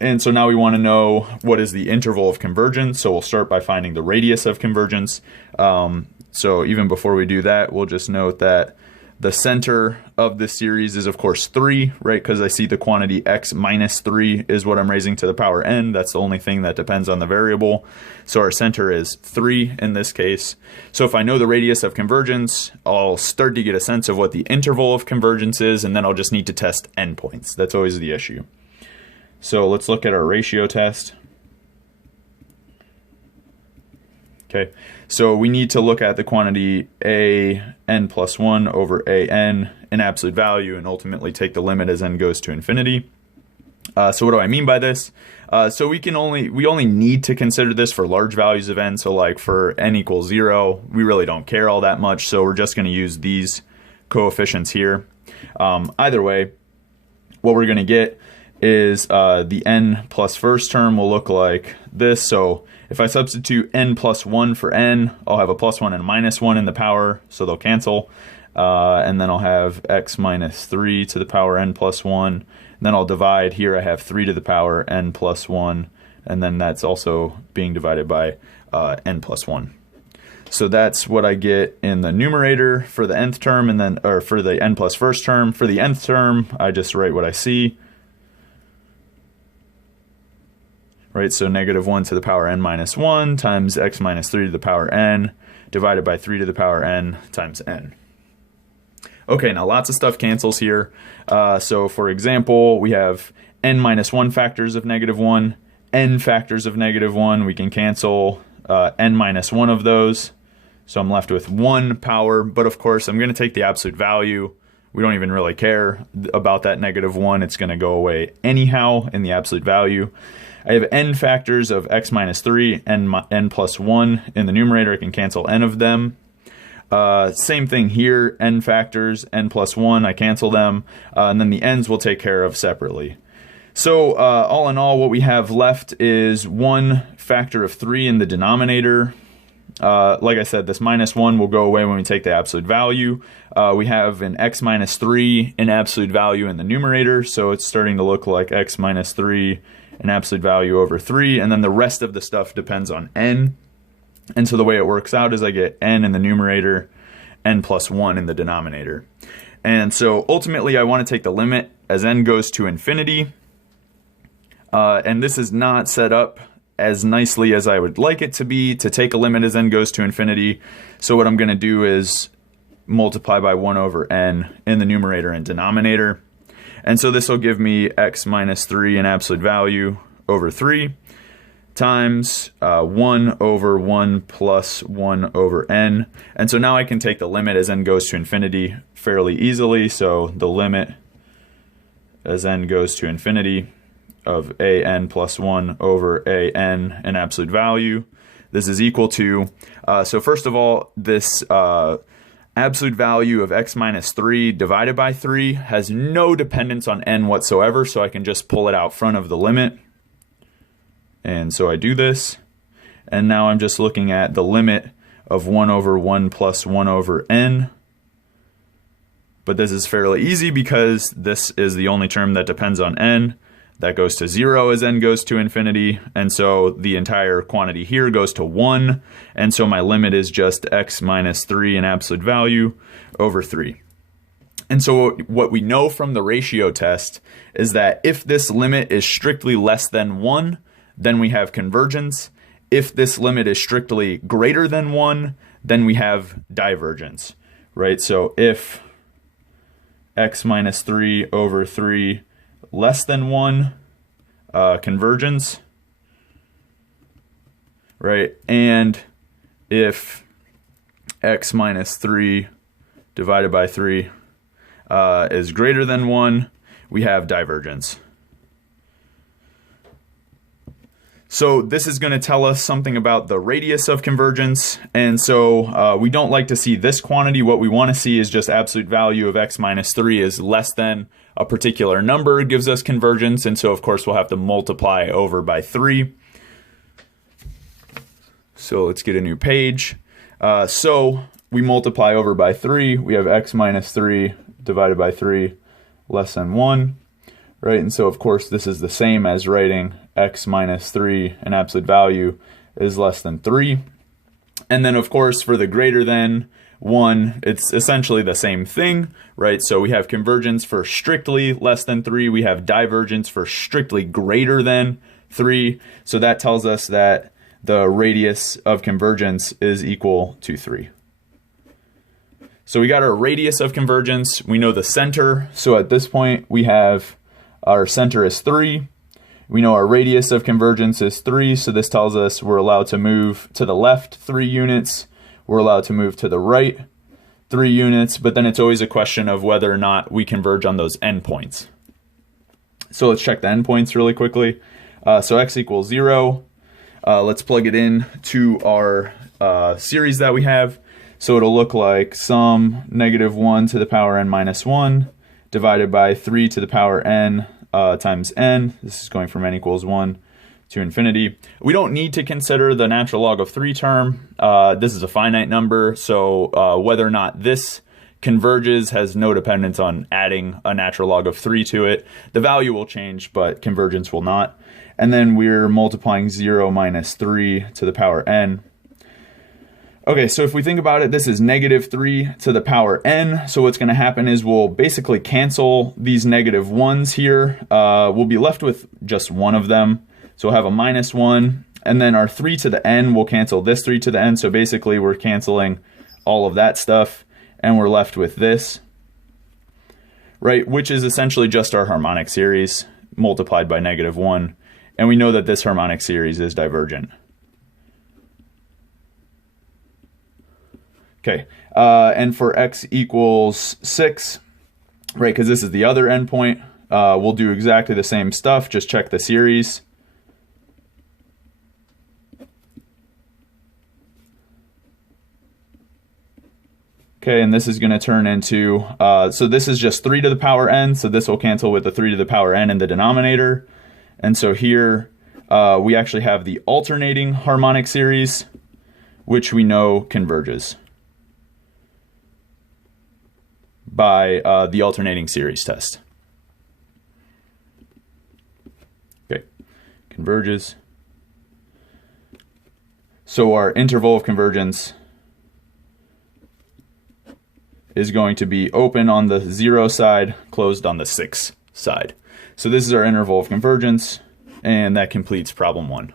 And so now we want to know what is the interval of convergence. So we'll start by finding the radius of convergence. So even before we do that, we'll just note that the center of this series is, of course, 3, right? Because I see the quantity x minus 3 is what I'm raising to the power n. That's the only thing that depends on the variable. So our center is 3 in this case. So if I know the radius of convergence, I'll start to get a sense of what the interval of convergence is, and then I'll just need to test endpoints. That's always the issue. So let's look at our ratio test. Okay, so we need to look at the quantity a n plus 1 over a n in absolute value and ultimately take the limit as n goes to infinity. So what do I mean by this? So we only need to consider this for large values of n. So like for n equals 0, we really don't care all that much. So we're just going to use these coefficients here. Either way, what we're going to get is the n plus first term will look like this. So if I substitute n plus 1 for n, I'll have a plus 1 and a minus 1 in the power, so they'll cancel. And then I'll have x minus 3 to the power n plus 1. And then I'll divide. Here I have 3 to the power n plus 1. And then that's also being divided by n plus 1. So that's what I get in the numerator for the nth term, and then or for the n plus first term. For the nth term, I just write what I see. Right, so negative 1 to the power n minus 1 times x minus 3 to the power n divided by 3 to the power n times n. Okay, now lots of stuff cancels here. So for example, we have n minus 1 factors of negative 1, n factors of negative 1. We can cancel n minus 1 of those. So I'm left with 1 power, but of course I'm going to take the absolute value. We don't even really care about that negative 1. It's going to go away anyhow in the absolute value. I have n factors of x minus 3, n plus 1 in the numerator. I can cancel n of them. Same thing here, n factors, n plus 1, I cancel them. And then the n's we'll take care of separately. So all in all, what we have left is 1 factor of 3 in the denominator. Like I said, this minus 1 will go away when we take the absolute value. We have an x minus 3 in absolute value in the numerator, so it's starting to look like x minus 3 in absolute value over 3, and then the rest of the stuff depends on n. And so the way it works out is I get n in the numerator, n plus 1 in the denominator. And so ultimately I want to take the limit as n goes to infinity. And this is not set up as nicely as I would like it to be to take a limit as n goes to infinity. So what I'm going to do is multiply by 1 over n in the numerator and denominator. And so this will give me x minus 3 in absolute value over 3 times 1 over 1 plus 1 over n. And so now I can take the limit as n goes to infinity fairly easily. So the limit as n goes to infinity of a n plus 1 over a n in absolute value. This is equal to, so first of all, this absolute value of x minus 3 divided by 3 has no dependence on n whatsoever, so I can just pull it out front of the limit. And so I do this, and now I'm just looking at the limit of 1 over 1 plus 1 over n. But this is fairly easy because this is the only term that depends on n. That goes to 0 as n goes to infinity, and so the entire quantity here goes to 1, and so my limit is just x minus 3 in absolute value over 3. And so what we know from the ratio test is that if this limit is strictly less than 1, then we have convergence. If this limit is strictly greater than 1, then we have divergence, right? So if x minus 3 over 3 less than 1, convergence, right? And if x minus 3 divided by 3 is greater than 1, we have divergence. So this is going to tell us something about the radius of convergence, and so we don't like to see this quantity. What we want to see is just absolute value of x minus 3 is less than a particular number gives us convergence, and so of course we'll have to multiply over by 3. So let's get a new page. So we multiply over by 3. We have x minus 3 divided by 3 less than 1. right? And so of course this is the same as writing x minus 3, an absolute value, is less than 3. And then of course for the greater than 1, it's essentially the same thing, right? So we have convergence for strictly less than 3. We have divergence for strictly greater than 3. So that tells us that the radius of convergence is equal to 3. So we got our radius of convergence. We know the center. So at this point, we have our center is 3. We know our radius of convergence is 3. So this tells us we're allowed to move to the left 3 units. We're allowed to move to the right 3 units. But then it's always a question of whether or not we converge on those endpoints. So let's check the endpoints really quickly. So x equals 0. Let's plug it in to our series that we have. So it'll look like sum -1 to the power n minus 1 divided by 3 to the power n times n. This is going from n equals 1 to infinity. We don't need to consider the natural log of 3 term. This is a finite number, so whether or not this converges has no dependence on adding a natural log of 3 to it. The value will change, but convergence will not. And then we're multiplying 0 minus 3 to the power n. Okay, so if we think about it, this is -3 to the power n. So what's going to happen is we'll basically cancel these negative ones here. We'll be left with just one of them. So we'll have a -1, and then our 3 to the n will cancel this 3 to the n. So basically we're canceling all of that stuff, and we're left with this, right? Which is essentially just our harmonic series multiplied by -1. And we know that this harmonic series is divergent. Okay, and for x equals 6, right, because this is the other endpoint, we'll do exactly the same stuff, just check the series. Okay, and this is going to turn into, so this is just 3 to the power n, so this will cancel with the 3 to the power n in the denominator. And so here we actually have the alternating harmonic series, which we know converges by the alternating series test. Okay, converges. So our interval of convergence is going to be open on the 0 side, closed on the 6 side. So this is our interval of convergence, and that completes problem 1.